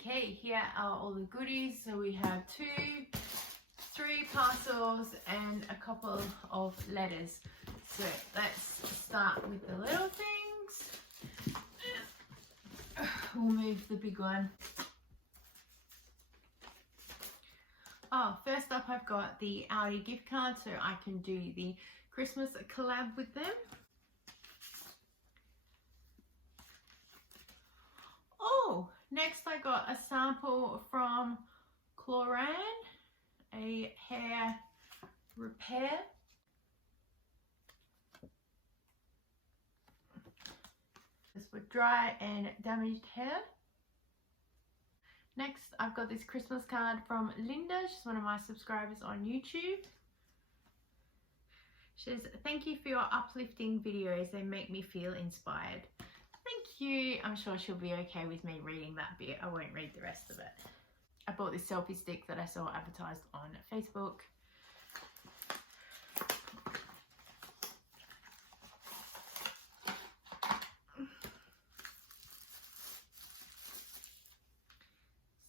Okay, here are all the goodies. So we have 3 parcels and a couple of letters. So let's start with the little things. We'll move the big one. Oh, first up I've got the Audi gift card so I can do the Christmas collab with them. Oh, next I got a sample from Cloran, a hair repair. This for dry and damaged hair. Next, I've got this Christmas card from Linda. She's one of my subscribers on YouTube. She says, "Thank you for your uplifting videos. They make me feel inspired." Thank you. I'm sure she'll be okay with me reading that bit. I won't read the rest of it. I bought this selfie stick that I saw advertised on Facebook.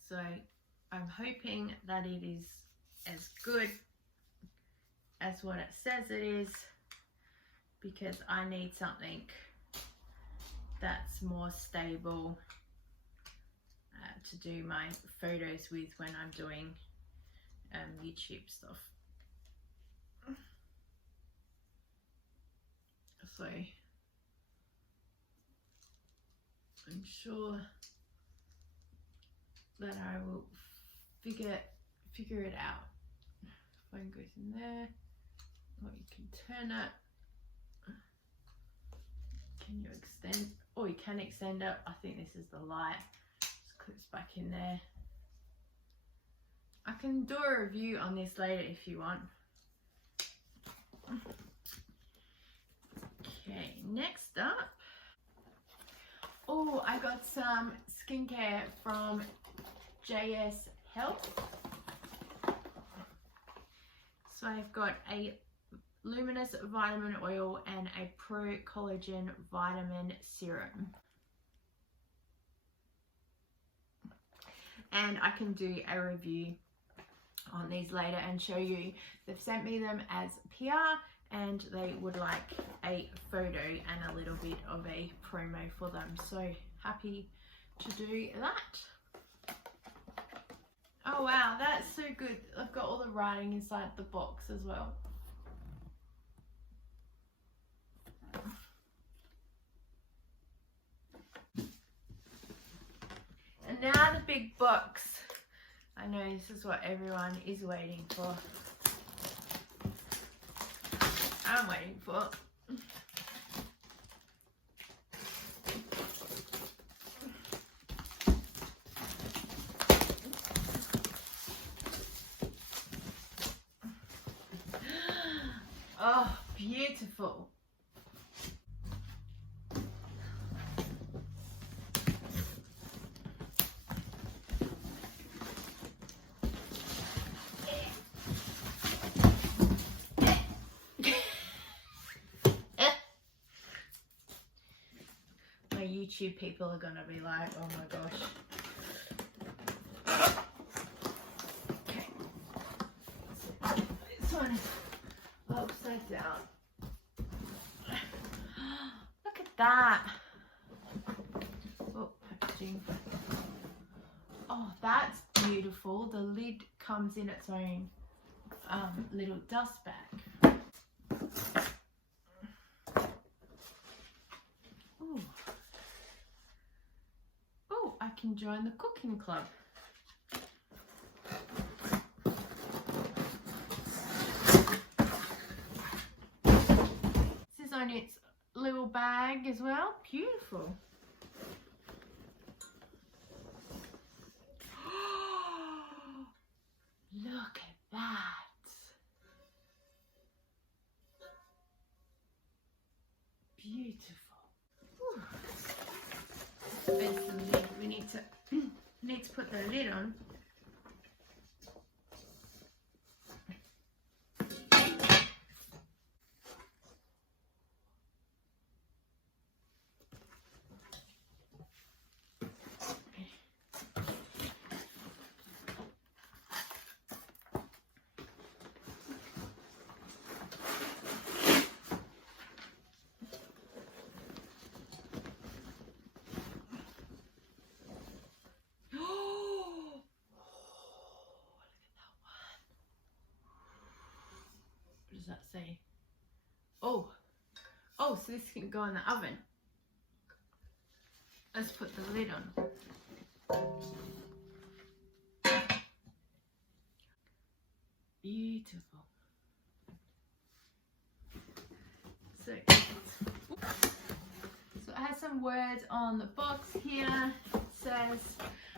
So I'm hoping that it is as good as what it says it is, because I need something that's more stable to do my photos with when I'm doing YouTube stuff. So I'm sure that I will figure it out. Phone goes in there, or you can turn it. Can you extend? Oh, you can extend it. I think this is the light. Just clips back in there. I can do a review on this later if you want. Okay, next up. Oh, I got some skincare from JS Health. So I've got a luminous vitamin oil and a pro collagen vitamin serum, and I can do a review on these later and show you. They've sent me them as PR and they would like a photo and a little bit of a promo for them, so happy to do that. Oh wow, that's so good. I've got all the writing inside the box as well. And now the big box. I know this is what everyone is waiting for. I'm waiting for. Oh, beautiful. My YouTube people are gonna be like, oh my gosh. Okay. This one is upside down. Look at that. Oh, packaging. Oh, that's beautiful. The lid comes in its own little dust bag. Ooh. Oh, I can join the cooking club. This is on its little bag as well. Beautiful. Look at that. Beautiful. There's the lid. We need to put the lid on. that say? Oh, so this can go in the oven. Let's put the lid on. Beautiful. So it has some words on the box here. It says,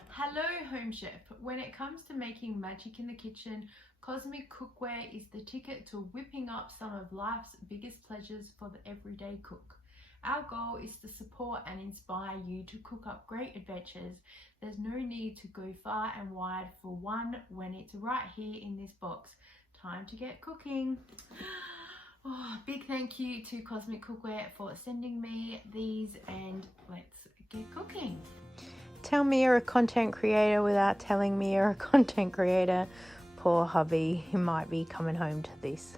"Hello Home Chef. When it comes to making magic in the kitchen, Cosmic Cookware is the ticket to whipping up some of life's biggest pleasures for the everyday cook. Our goal is to support and inspire you to cook up great adventures. There's no need to go far and wide for one when it's right here in this box. Time to get cooking." Oh, big thank you to Cosmic Cookware for sending me these, and let's get cooking. Tell me you're a content creator without telling me you're a content creator. Poor hubby, he might be coming home to this.